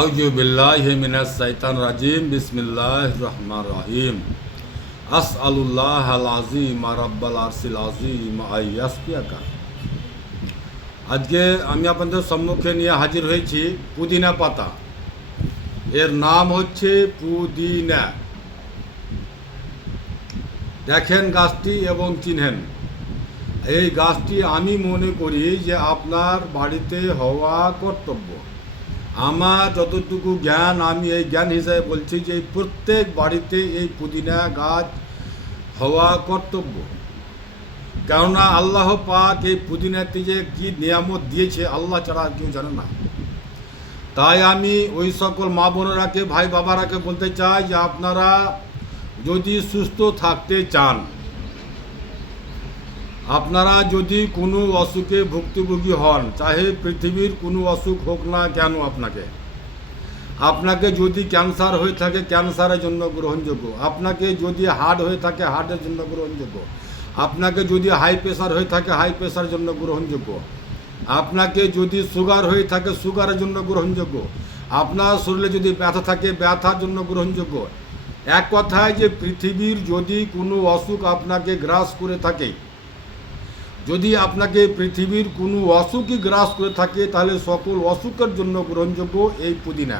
আউযু বিল্লাহি মিনাশ শাইতানির রাজিম বিসমিল্লাহির রহমানির রহিম আসআলুল্লাহাল আযীম রাব্বাল আরশিল আযীম আইয়াসফিয়াকা। আজকে আমি আপনাদের সম্মুখে নিয়ে হাজির হয়েছি পুদিনা পাতা। এর নাম হচ্ছে পুদিনা। দেখেন গাছটি এবং চিনেন। এই গাছটি আমি মনে করি যে আপনার বাড়িতে হওয়া কর্তব্য। আমার যতটুকু জ্ঞান, আমি এই জ্ঞান হিসাবে বলছি যে প্রত্যেক বাড়িতে এই পুদিনা গাছ হওয়া কর্তব্য। কেননা আল্লাহ পাক এই পুদিনাতে যে কী নিয়ামত দিয়েছে আল্লাহ ছাড়া কেউ জানে না। তাই আমি ওই সকল মা বোনেরাকে, ভাই বাবারাকে বলতে চাই যে আপনারা যদি সুস্থ থাকতে চান, আপনারা যদি কোনো অসুখে ভুক্তভোগী হন, চাহে পৃথিবীর কোনো অসুখ হোক না কেন, আপনাকে যদি ক্যান্সার হয়ে থাকে ক্যান্সারের জন্য গ্রহণযোগ্য, আপনাকে যদি হার্ট হয়ে থাকে হার্টের জন্য গ্রহণযোগ্য, আপনাকে যদি হাই প্রেশার হয়ে থাকে হাই প্রেশারের জন্য গ্রহণযোগ্য, আপনাকে যদি সুগার হয়ে থাকে সুগারের জন্য গ্রহণযোগ্য, আপনার শরীরে যদি ব্যথা থাকে ব্যথার জন্য গ্রহণযোগ্য। এক কথায় যে পৃথিবীর যদি কোনো অসুখ আপনাকে গ্রাস করে থাকে, যদি আপনাকে পৃথিবীর কোনো অসুখই গ্রাস করে থাকে, তাহলে সকল অসুখের জন্য গ্রহণযোগ্য এই পুদিনা।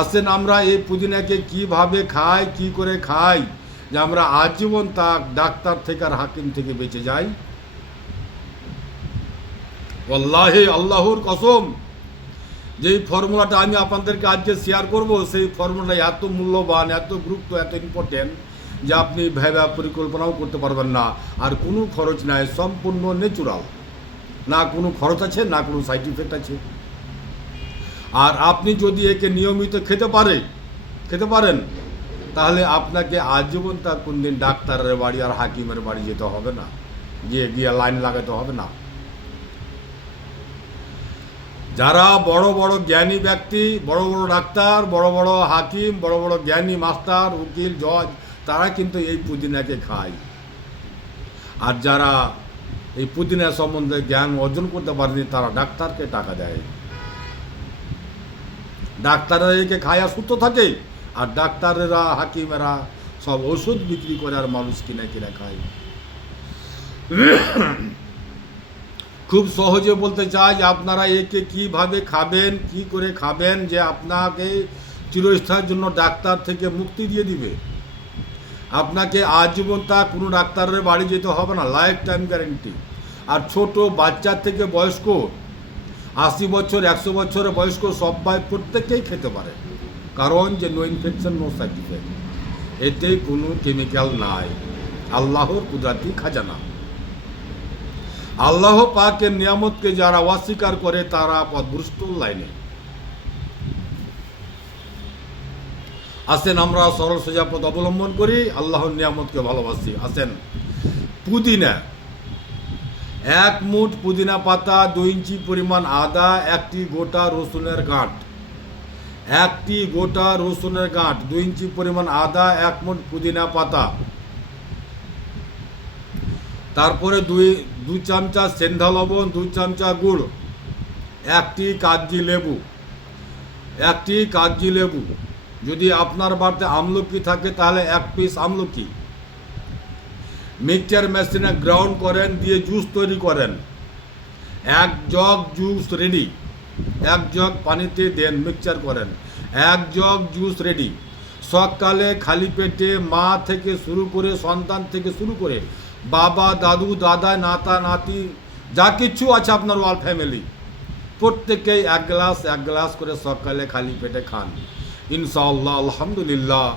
আসেন আমরা এই পুদিনাকে কিভাবে খাই, কি করে খাই, যে আমরা আজীবন তা ডাক্তার থেকে আর হাকিম থেকে বেঁচে যাই। ওয়াল্লাহি আল্লাহর কসম, যেই ফর্মুলাটা আমি আপনাদেরকে আজকে শেয়ার করব, সেই ফর্মুলাটা এত মূল্যবান, এত গুরুত্ব, এত ইম্পর্টেন্ট যে আপনি ভেবে পরিকল্পনাও করতে পারবেন না। আর কোনো খরচ নাই, সম্পূর্ণ ন্যাচুরাল, না কোনো খরচ আছে না কোনো সাইড ইফেক্ট আছে। আর আপনি যদি একে নিয়মিত খেতে পারেন, তাহলে আপনাকে আজীবন তা কোনদিন ডাক্তারের বাড়ি আর হাকিমের বাড়ি যেতে হবে না, গিয়ে লাইন লাগাতে হবে না। যারা বড় বড় জ্ঞানী ব্যক্তি, বড় বড় ডাক্তার, বড় বড় হাকিম, বড় বড় জ্ঞানী মাস্টার, উকিল, জজ, তারা কিন্তু এই পুদিনাকে খায়। আর যারা এই পুদিনা সম্বন্ধে জ্ঞান অর্জন করতে পারেনি, তারা ডাক্তারকে টাকা দেয়। ডাক্তাররা একে খায় আর সুস্থ থাকে, আর ডাক্তারেরা হাকিমেরা সব ওষুধ বিক্রি করে আর মানুষ কিনে খায়। খুব সহজে বলতে চাই যে আপনারা একে কিভাবে খাবেন, কি করে খাবেন, যে আপনাকে চিরস্থায়ীর জন্য ডাক্তার থেকে মুক্তি দিয়ে দিবে। আপনাকে আজীবন তা কোনো ডাক্তারের বাড়ি যেতে হবে না, লাইফ টাইম গ্যারেন্টি। আর ছোট বাচ্চার থেকে বয়স্ক, 80 বছর 100 বছরের বয়স্ক সবাই প্রত্যেকেই খেতে পারে। কারণ যে no infection no side effect, এতে কোনো কেমিক্যাল নাই। আল্লাহর কুদরতি খাজানা। আল্লাহ পাকের নিয়ামতকে যারা অস্বীকার করে তারা পথভ্রষ্ট লাইনে। আসেন আমরা সরল সোজা পথ অবলম্বন করি, আল্লাহর নিয়ামতকে ভালোবাসি। আসেন, পুদিনা, 1 মুঠ পুদিনা পাতা, 2 ইঞ্চি পরিমাণ আদা, একটি গোটা রসুনের গাঁট, 2 ইঞ্চি পরিমাণ আদা, 1 মুঠ পুদিনা পাতা, তারপরে 2 চামচা সেন্ধা লবণ, 2 চামচা গুড়, একটি কাগজি লেবু, যদি আপনার বাড়িতে আমলকি থাকে তাহলে 1 পিস আমলকি। মিক্সচার মেশিনে গ্রাউন্ড করেন, দিয়ে জুস তৈরি করেন। 1 জগ জুস রেডি, 1 জগ পানিতে দেন, মিক্সচার করেন, 1 জগ জুস রেডি। সকালে খালি পেটে মা থেকে শুরু করে, সন্তান থেকে শুরু করে, বাবা, দাদু, দাদা, নাতা, নাতি, যা কিছু আছে আপনার ওয়াল ফ্যামিলি, প্রত্যেকেই 1 গ্লাস করে সকালে খালি পেটে খান। ইনশাআল্লাহ, আলহামদুলিল্লাহ,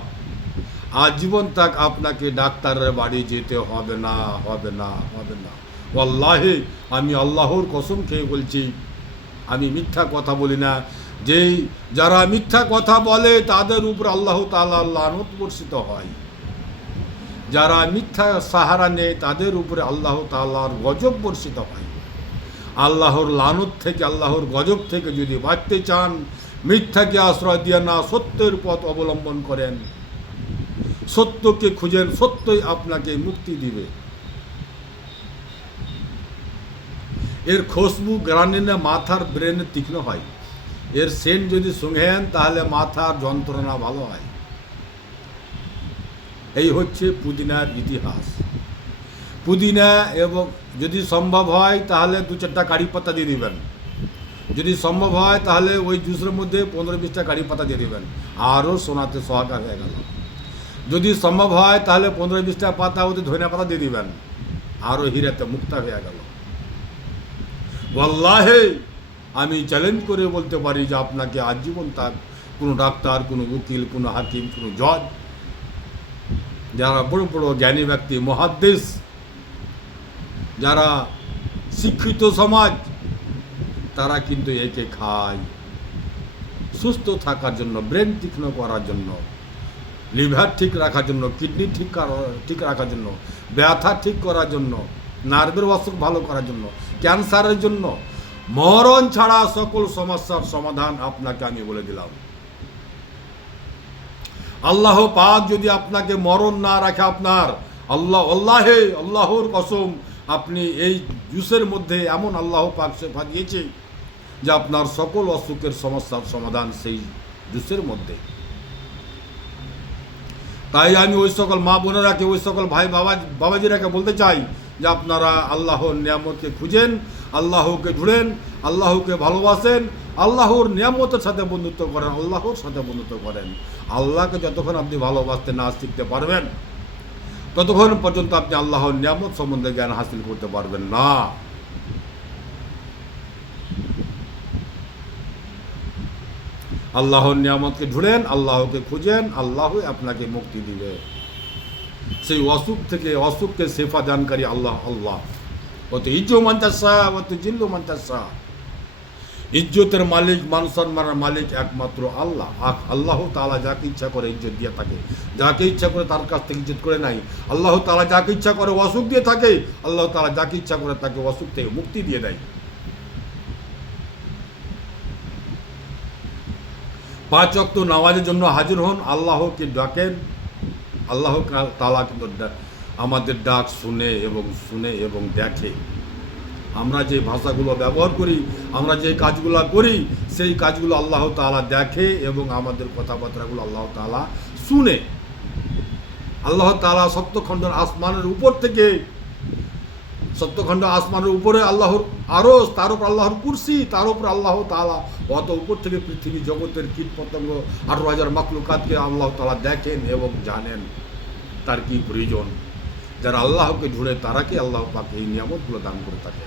আজীবন তাক আপনাকে ডাক্তারের বাড়ি যেতে হবে না। ওয়াল্লাহি, আমি আল্লাহর কসম খেয়ে বলছি, আমি মিথ্যা কথা বলি না। যারা মিথ্যা কথা বলে তাদের উপর আল্লাহ তাআলা লানত বর্ষিত হয়। যারা মিথ্যা সাহারা নেয় তাদের উপরে আল্লাহ তাআলার গজব বর্ষিত হয়। আল্লাহর লানত থেকে, আল্লাহর গজব থেকে যদি বাঁচতে চান, মিথ্যাকে আশ্রয় দিয়ে না, সত্যের পথ অবলম্বন করেন, সত্যকে খুঁজেন, সত্যই আপনাকে মুক্তি দিবে। এর খুশবু গ্রানে মাথার ব্রেনে তীক্ষ্ণ হয়। এর সেন্ট যদি শুঁঘেন তাহলে মাথার যন্ত্রণা ভালো হয়। এই হচ্ছে পুদিনার ইতিহাস। পুদিনা এবং যদি সম্ভব হয় তাহলে 2-4টা কারি পাতা দিয়ে দিবেন। যদি সম্ভব হয় তাহলে ওই জুসের মধ্যে 15-20টা কারি পাতা দিয়ে দিবেন, আরও সোনাতে সোহাগা হয়ে গেল। যদি সম্ভব হয় তাহলে 15-20টা পাতা ওতে ধনিয়া পাতা দিয়ে দিবেন, আরও হিরাতে মুক্তা হয়ে গেল। ওয়াল্লাহি আমি চ্যালেঞ্জ করে বলতে পারি যে আপনাকে আজীবন তার কোনো ডাক্তার, কোনো উকিল, কোনো হাকিম, কোনো জজ, যারা বড় বড় জ্ঞানী ব্যক্তি, মুহাদ্দিস, যারা শিক্ষিত সমাজ, তারা কিন্তু একে খায় সুস্থ থাকার জন্য, ব্রেন তীক্ষ্ণ করার জন্য, লিভার ঠিক রাখার জন্য, কিডনি ঠিক রাখার জন্য, ব্যথা ঠিক করার জন্য, নার্ভের অসুখ ভালো করার জন্য, ক্যান্সারের জন্য। মরণ ছাড়া সকল সমস্যার সমাধান আপনাকে আমি বলে দিলাম। আল্লাহ পাক যদি আপনাকে মরণ না রাখে, আপনার আল্লাহর কসম, আপনি এই জুসের মধ্যে এমন আল্লাহ পাক শেফা দিয়েছে যে আপনার সকল অসুখের সমস্যার সমাধান সেই জুসের মধ্যে। তাই আমি ওই সকল মা বোনেরাকে, ওই সকল ভাই বাবাজিরাকে বলতে চাই যে আপনারা আল্লাহর নিয়ামতকে খুঁজেন, আল্লাহকে জুড়েন, আল্লাহকে ভালোবাসেন, আল্লাহর নিয়ামতের সাথে বন্ধুত্ব করেন, আল্লাহর সাথে বন্ধুত্ব করেন। আল্লাহকে যতক্ষণ আপনি ভালোবাসতে না শিখতে পারবেন, ততক্ষণ পর্যন্ত আপনি আল্লাহর নিয়ামত সম্বন্ধে জ্ঞান হাসিল করতে পারবেন না। আল্লাহর নিয়ামতকে ঝুড়েন, আল্লাহকে খুঁজেন, আল্লাহ আপনাকে মুক্তি দিবে সেই অসুখ থেকে। অসুখকে শেফা দানকারী আল্লাহ। অত ইজ্জু মানতাসা, অত জিল্লু মানতাসা। ইজ্জতের মালিক, মান সম্মানের মালিক একমাত্র আল্লাহ। আল্লাহ তাআলা যাকে ইচ্ছা করে ইজ্জত দিয়ে থাকে, যাকে ইচ্ছা করে তার কাছ থেকে ইজ্জত করে নাই। আল্লাহ তাআলা যাকে ইচ্ছা করে অসুখ দিয়ে থাকে, আল্লাহ তাআলা যাকে ইচ্ছা করে তাকে অসুখ থেকে মুক্তি দিয়ে দেয়। 5 ওয়াক্ত নামাজের জন্য হাজির হন, আল্লাহকে ডাকেন। আল্লাহ তাআলা কিন্তু আমাদের ডাক শুনে এবং দেখে। আমরা যে ভাষাগুলো ব্যবহার করি, আমরা যে কাজগুলো করি, সেই কাজগুলো আল্লাহ তাআলা দেখে এবং আমাদের কথাবার্তাগুলো আল্লাহ তাআলা শুনে। আল্লাহ তাআলা সপ্তখণ্ড আসমানের উপর থেকে, সপ্তখণ্ড আসমানের উপরে আল্লাহর আরশ, তার উপর আল্লাহর কুরসি, তার উপর আল্লাহ তাআলা অত উপর থেকে পৃথিবী জগতের কীট পতঙ্গ 18,000 মাখলুকাতকে আল্লাহ তাআলা দেখেন এবং জানেন তার কি প্রয়োজন। যারা আল্লাহকে জুড়ে তারাকে আল্লাহ পাক এই নিয়ামতগুলো দান করে থাকে,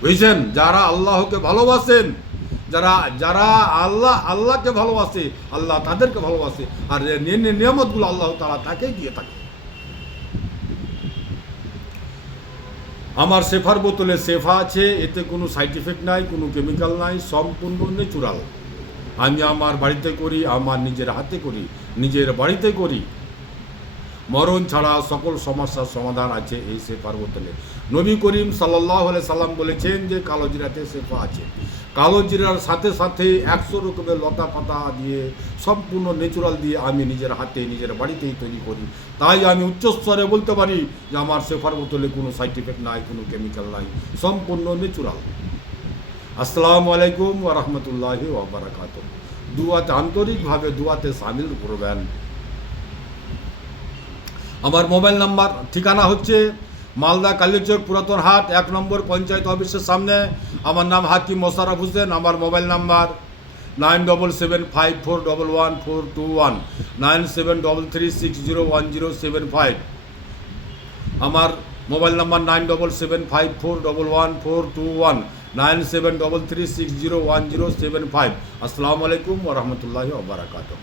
বুঝছেন? যারা আল্লাহকে ভালোবাসেন, যারা আল্লাহকে ভালোবাসে, আল্লাহ তাদেরকে ভালোবাসে, আর নিয়ামতগুলো আল্লাহ তাআলা তাকেই দিয়ে থাকে। আমার শেফার বোতলে শেফা আছে, এতে কোনো সাইড এফেক্ট নাই, কোনো কেমিক্যাল নাই, সম্পূর্ণ ন্যাচুরাল। আমি আমার বাড়িতে করি, আমার নিজের হাতে করি, নিজের বাড়িতে করি। মরণ ছাড়া সকল সমস্যার সমাধান আছে এই শেফার বোতলে। নবী করিম সাল্লাল্লাহু আলাইহি সাল্লাম বলেছেন যে কালো জিরাতে শেফা আছে। কালো জিরার সাথে সাথে 100 রকমের লতা পাতা দিয়ে, সম্পূর্ণ ন্যাচুরাল দিয়ে আমি নিজের হাতে, নিজের বাড়িতেই তৈরি করি। তাই আমি উচ্চস্তরে বলতে পারি যে আমার শেফার বোতলে কোনো সাইড এফেক্ট নাই, কোনো কেমিক্যাল নাই, সম্পূর্ণ ন্যাচুরাল। আসসালামু আলাইকুম ওয়া রাহমাতুল্লাহি ওয়া বারাকাতুহু। দুয়াতে আন্তরিকভাবে দুয়াতে শামিল করবেন। আমার মোবাইল নাম্বার, ঠিকানা হচ্ছে মালদা কালীচক পুরাতন হাট 1 নম্বর পঞ্চায়েত অফিসের সামনে। আমার নাম হাকিম মোশাররফ হোসেন। আমার মোবাইল নাম্বার 9775411421, 9733601075। আমার মোবাইল নাম্বার 9775411421, 9733601075। আসসালামু আলাইকুম ওয়া রাহমাতুল্লাহি ওয়া বারাকাতুহু।